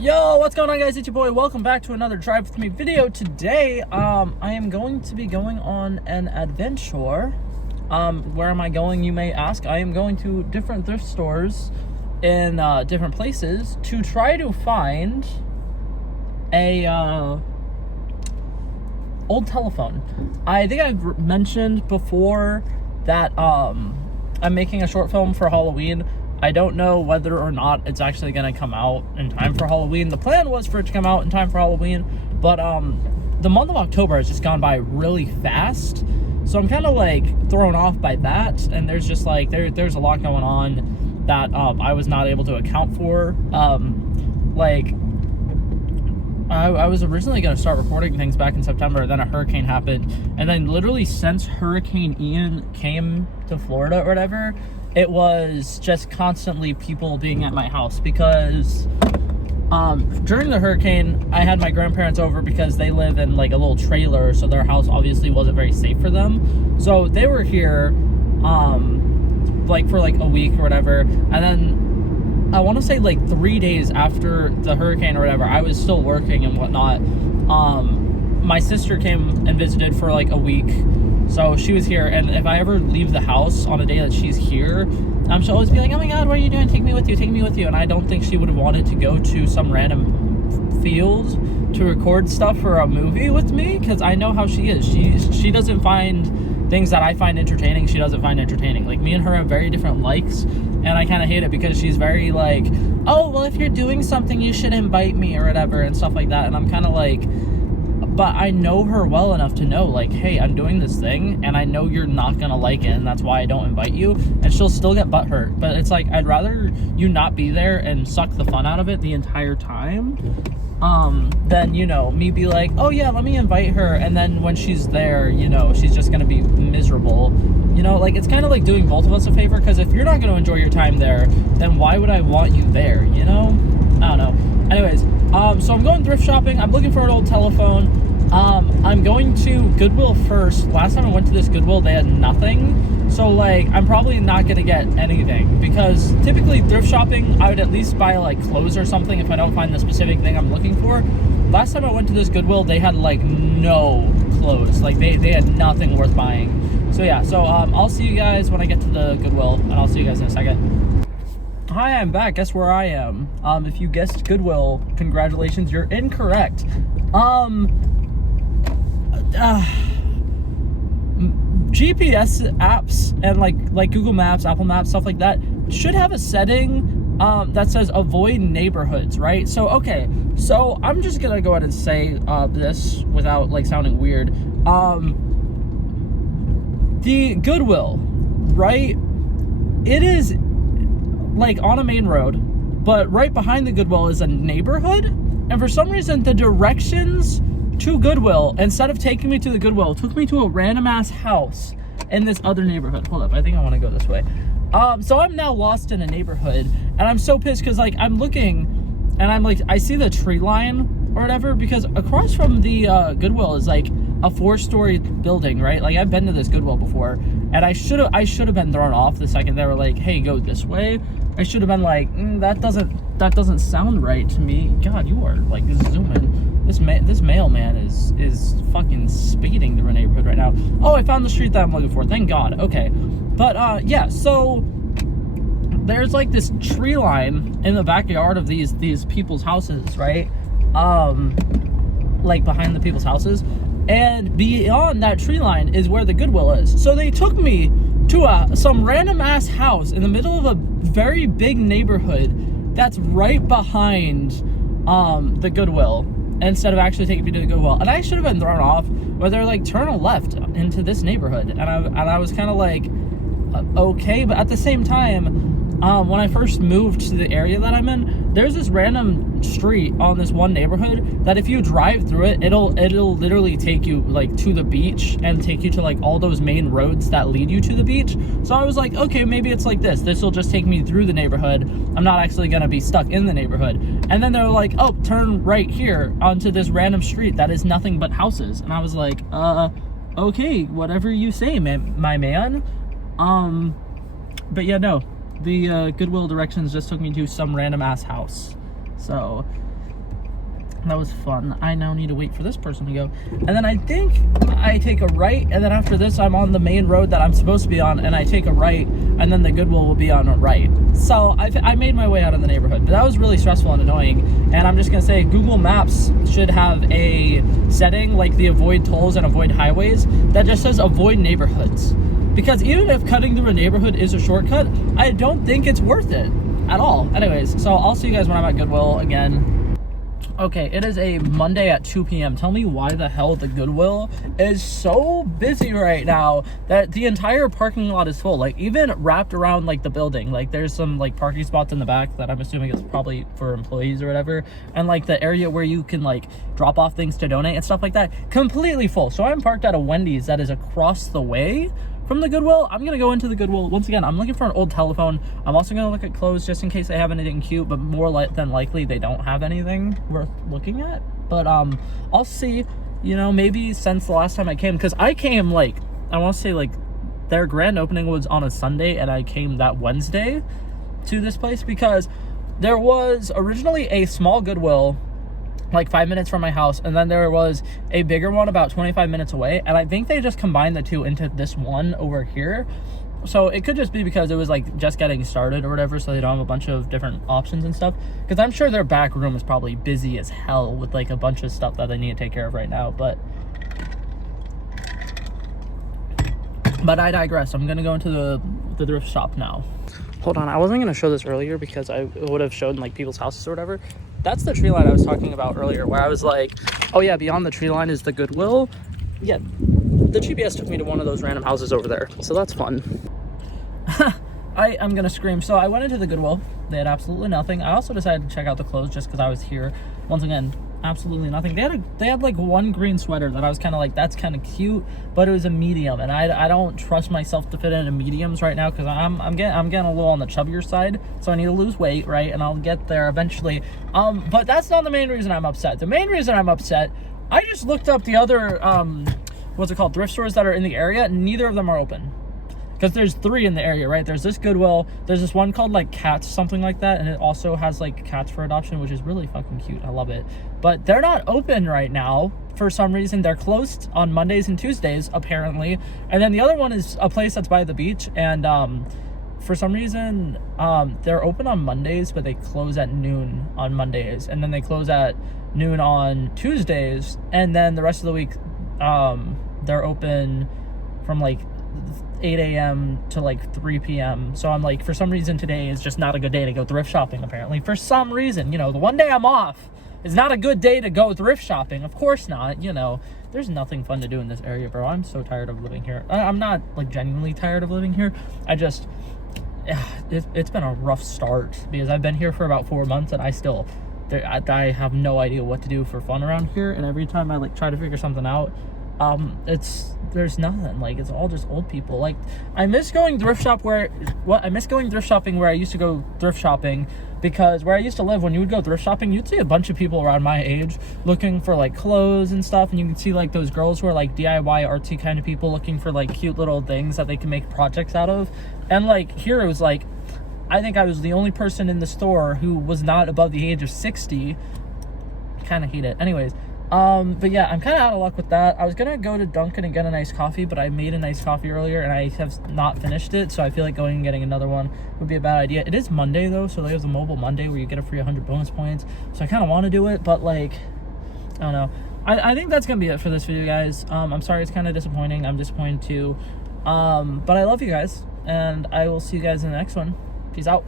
Yo, what's going on, guys? It's your boy. Welcome back to another Drive With Me video. Today, I am going to be going on an adventure. Where am I going, you may ask? I am going to different thrift stores in different places to try to find a old telephone. I think I've mentioned before that I'm making a short film for Halloween. I don't know whether or not it's actually going to come out in time for Halloween. The plan was for it to come out in time for Halloween, but the month of October has just gone by really fast. So I'm kind of like thrown off by that, and there's just like there's a lot going on that I was not able to account for. I was originally going to start recording things back in September, then a hurricane happened, and then literally since Hurricane Ian came to Florida or whatever, it was just constantly people being at my house because during the hurricane, I had my grandparents over because they live in like a little trailer, so their house obviously wasn't very safe for them. So they were here like for like a week or whatever, and then I want to say like 3 days after the hurricane or whatever, I was still working and whatnot. My sister came and visited for like a week. So she was here, and if I ever leave the house on a day that she's here, she'll always be like, oh my god, what are you doing? Take me with you, take me with you. And I don't think she would have wanted to go to some random field to record stuff for a movie with me, because I know how she is. She doesn't find things that I find entertaining, she doesn't find entertaining. Like, me and her have very different likes, and I kind of hate it because she's very like, oh, well, if you're doing something, you should invite me or whatever, and stuff like that. And I'm kind of like, but I know her well enough to know, like, hey, I'm doing this thing, and I know you're not gonna like it, and that's why I don't invite you, and she'll still get butthurt. But it's like, I'd rather you not be there and suck the fun out of it the entire time, than, you know, me be like, oh yeah, let me invite her, and then when she's there, you know, she's just gonna be miserable. You know, like, it's kind of like doing both of us a favor, because if you're not gonna enjoy your time there, then why would I want you there, you know? I don't know. Anyways, so I'm going thrift shopping. I'm looking for an old telephone. I'm going to Goodwill first. Last time I went to this Goodwill, they had nothing. So, like, I'm probably not going to get anything, because typically thrift shopping, I would at least buy, like, clothes or something if I don't find the specific thing I'm looking for. Last time I went to this Goodwill, they had, like, no clothes. Like, they had nothing worth buying. So, yeah. So, I'll see you guys when I get to the Goodwill, and I'll see you guys in a second. Hi, I'm back. Guess where I am? If you guessed Goodwill, congratulations, you're incorrect. GPS apps and like Google Maps, Apple Maps, stuff like that should have a setting that says avoid neighborhoods, right? So, okay, so I'm just gonna go ahead and say this without like sounding weird. The Goodwill, right? It is like on a main road, but right behind the Goodwill is a neighborhood, and for some reason the directions to Goodwill, instead of taking me to the Goodwill, took me to a random ass house in this other neighborhood. Hold up, I think I want to go this way. So I'm now lost in a neighborhood, and I'm so pissed because like I'm looking and I'm like, I see the tree line or whatever, because across from the Goodwill is like a 4-story building, right? Like, I've been to this Goodwill before, and I should have been thrown off the second they were like, hey, go this way. I should have been like, that doesn't sound right to me. God, you are like zooming. This mailman is fucking speeding through a neighborhood right now. Oh, I found the street that I'm looking for. Thank God. Okay, but yeah. So there's like this tree line in the backyard of these people's houses, right? Like behind the people's houses, and beyond that tree line is where the Goodwill is. So they took me to some random ass house in the middle of a very big neighborhood that's right behind the Goodwill, instead of actually taking me to the Goodwill. And I should have been thrown off, where they're like, turn a left into this neighborhood, and I was kind of like, okay. But at the same time, when I first moved to the area that I'm in, there's this random street on this one neighborhood that if you drive through it, it'll literally take you like to the beach and take you to like all those main roads that lead you to the beach. So I was like, okay, maybe it's like this will just take me through the neighborhood. I'm not actually gonna be stuck in the neighborhood. And then they're like, oh, turn right here onto this random street that is nothing but houses. And I was like, okay, whatever you say, my man. But yeah, no. The Goodwill directions just took me to some random ass house. So That was fun. I now need to wait for this person to go. And then I think I take a right, and then after this, I'm on the main road that I'm supposed to be on, and I take a right, and then the Goodwill will be on a right. So I made my way out of the neighborhood, but that was really stressful and annoying. And I'm just gonna say, Google Maps should have a setting like the avoid tolls and avoid highways that just says avoid neighborhoods. Because even if cutting through a neighborhood is a shortcut, I don't think it's worth it at all. Anyways, so I'll see you guys when I'm at Goodwill again. Okay, it is a Monday at 2 p.m. Tell me why the hell the Goodwill is so busy right now that the entire parking lot is full. Like, even wrapped around, like, the building. Like, there's some, like, parking spots in the back that I'm assuming is probably for employees or whatever. And, like, the area where you can, like, drop off things to donate and stuff like that, completely full. So I'm parked at a Wendy's that is across the way from the Goodwill. I'm gonna go into the Goodwill. Once again, I'm looking for an old telephone. I'm also gonna look at clothes just in case they have anything cute, but more than likely they don't have anything worth looking at. But I'll see, you know, maybe since the last time I came, because I came, like, I want to say, like, their grand opening was on a Sunday, and I came that Wednesday to this place because there was originally a small Goodwill like 5 minutes from my house, and then there was a bigger one about 25 minutes away, and I think they just combined the two into this one over here. So it could just be because it was like just getting started or whatever, so they don't have a bunch of different options and stuff, because I'm sure their back room is probably busy as hell with like a bunch of stuff that they need to take care of right now. But I digress. I'm gonna go into the thrift shop now. Hold on, I wasn't gonna show this earlier because I would have shown like people's houses or whatever. That's the tree line I was talking about earlier, where I was like, oh yeah, beyond the tree line is the Goodwill. Yeah, the GPS took me to one of those random houses over there, so that's fun. I'm gonna scream. So I went into the Goodwill. They had absolutely nothing. I also decided to check out the clothes just because I was here. Once again, absolutely nothing. They had like one green sweater that I was kind of like, that's kind of cute, but it was a medium, and I don't trust myself to fit into mediums right now because I'm getting a little on the chubbier side, so I need to lose weight, right? And I'll get there eventually. But that's not the main reason I'm upset. The main reason I'm upset, I just looked up the other what's it called, thrift stores that are in the area. Neither of them are open. Because there's 3 in the area, right? There's this Goodwill, there's this one called like Cats, something like that, and it also has like cats for adoption, which is really fucking cute. I love it. But they're not open right now for some reason. They're closed on Mondays and Tuesdays, apparently. And then the other one is a place that's by the beach, and for some reason they're open on Mondays, but they close at noon on Mondays, and then they close at noon on Tuesdays, and then the rest of the week they're open from like 8 a.m. to like 3 p.m. So I'm like, for some reason today is just not a good day to go thrift shopping, apparently. For some reason, you know, the one day I'm off is not a good day to go thrift shopping. Of course not, you know. There's nothing fun to do in this area, bro. I'm so tired of living here. I'm not like genuinely tired of living here. I just, it's been a rough start because I've been here for about 4 months, and I have no idea what to do for fun around here. And every time I like try to figure something out, there's nothing. Like, it's all just old people. Like, I miss going thrift shopping where I used to go thrift shopping, because where I used to live, when you would go thrift shopping, you'd see a bunch of people around my age looking for like clothes and stuff, and you can see like those girls who are like DIY artsy kind of people looking for like cute little things that they can make projects out of. And like here it was like, I think I was the only person in the store who was not above the age of 60. Kind of hate it. Anyways, but yeah, I'm kind of out of luck with that. I was gonna go to Dunkin' and get a nice coffee, but I made a nice coffee earlier and I have not finished it, so I feel like going and getting another one would be a bad idea. It is Monday though, so there's a mobile Monday where you get a free 100 bonus points, so I kind of want to do it, but like, I don't know. I think that's gonna be it for this video, guys. I'm sorry it's kind of disappointing. I'm disappointed too, but I love you guys, and I will see you guys in the next one. Peace out.